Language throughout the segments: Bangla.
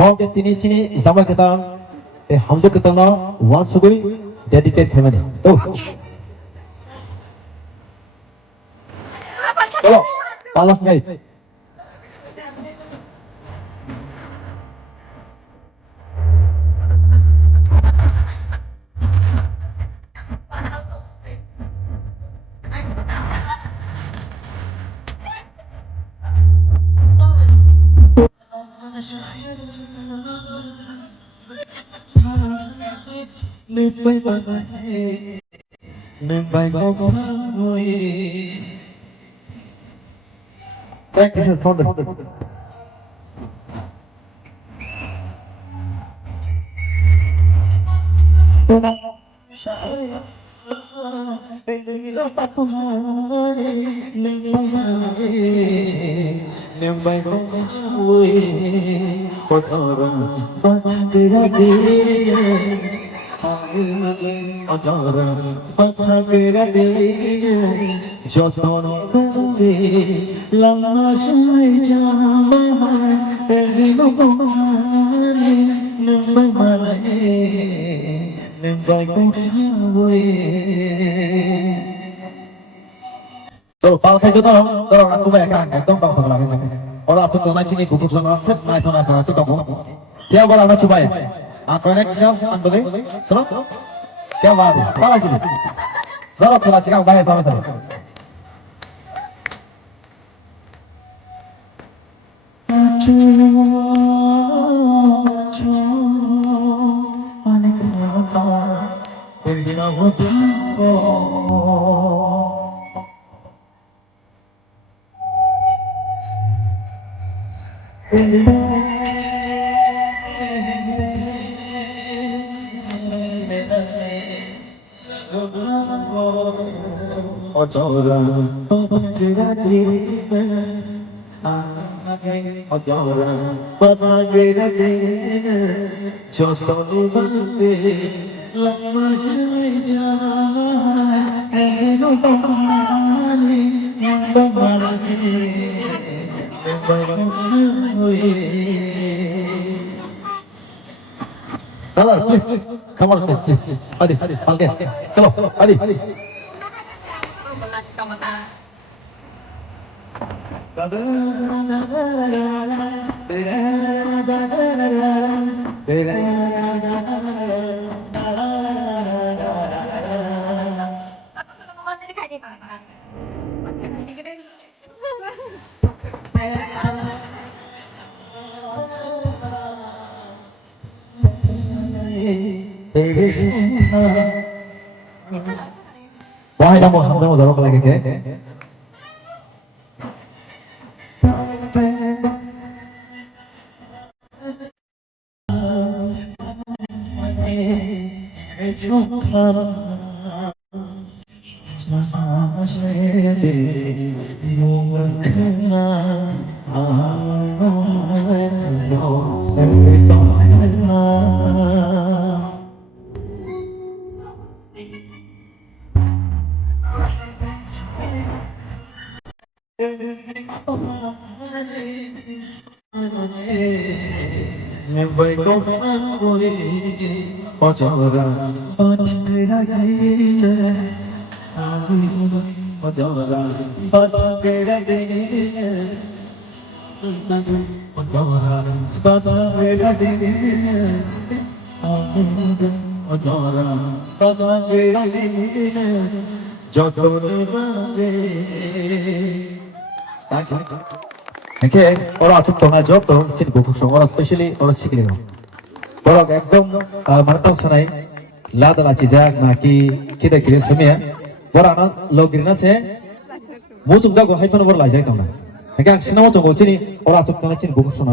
Mong tini chini zaman kita hamza kita na one sugoi dedicate family. Tuh. Kalau palas guys. Nâng bay bay nâng bay bao ngôi. Thank you for the nâng bay bao ngôi. Có thở bao người đi. Ọjọ́rọ̀ pátákìrẹ́dẹ́ যতন করে লাশাইজা এরিবনে নবাইমালে নবাইকোশাওয়ে তো পালখাই যত ধরো না তুমি একা একদম কম থাকলা গেছে ওরা আছে তো নাই চিনি খুব খুব না সেট নাই তো না তো আছে তো কেউ বলা না চুবাই আপনারা কি সব আনবে চলো क्या बात है बाबा जी जरा चला चिका बाहर जाओ sir Ọjọ́ra pátákìrẹ́dẹ́ ọjọ́ra pátákìrẹ́dẹ́ যতন করে লাশাইজা এরিবনে নবাইমালে নবাইকোশাওয়ে Hello, please, come on, please. Adi, Palke, chalo, Adi. Why kamu dorong lagi ke? Ọjọ́ra pátákìrẹ́dẹ́ ọjọ́ra pátákìrẹ́dẹ́ ọjọ́ra pátákìrẹ́dẹ́ ọjọ́ra pátákìrẹ́dẹ́ যতন করে দেখে ওরা আছে তো না যত চিনবো খুব ওরা স্পেশালি ওরা শিখলে না ওরা একদম মানতাম শোনাই লাদা লাচি যাক নাকি খিদে খিদে সামিয়া ওরা না লগিনা সে মুচুক যাগো হাইফানো বড় লাই যাইতাম না দেখে আং সিনেমা চঙ্গো চিনি ওরা আছে তো না চিনবো খুব শোনা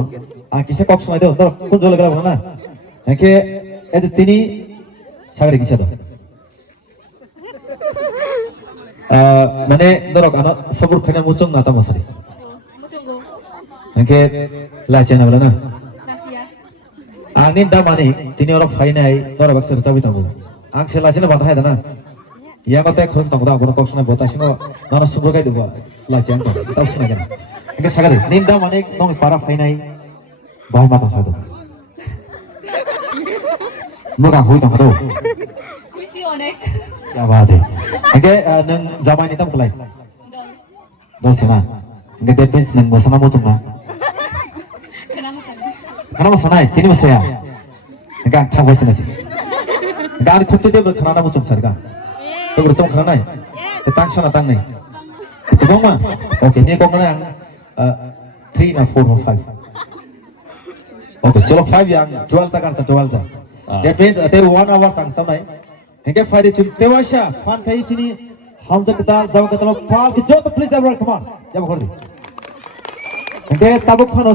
আর কিসে কক শোনাই দেও ধর কোন জলে গেল না দেখে এই যে তিনি সাগরে কিসে দাও মানে ধরো আনা সবুর খানা মুচুং না তামাসারি দেখে লাচি না বলে না Angin dah mani, tini orang fainai, orang bakso cabai tahu. Ang selasi na batah na, yang kata khos tahu dah, orang kau sana batah sini, nana subur kai dua, lasi ang kau, tahu sini kan. Ini sahaja, nin dah mani, nong para fainai, bahaya matang satu. Moga हुई तो हतो खुशी अनेक क्या बात है ओके नों जामायनि दामखौलाय दलसेना ओके दैट मीन्स नों मोसाना मोजोंना खाना मोसानाय तिनि मोसाया ओके आं थांबायसोनोसै गान खुबते देबो खाना मोजों सारगा देबो जों खानाय ते तांसना तांनै गोबां मा ओके नि गमनाय आं 3 ना 4 or 5 ओके चलो 5 yang 12 ta kan 12 ta that means there 1 hour tang samai hingga Friday cim tewasha fan kai cini hamza kita jawa kita lo fal ke jot please everyone come on jawab kordi hingga tabuk fan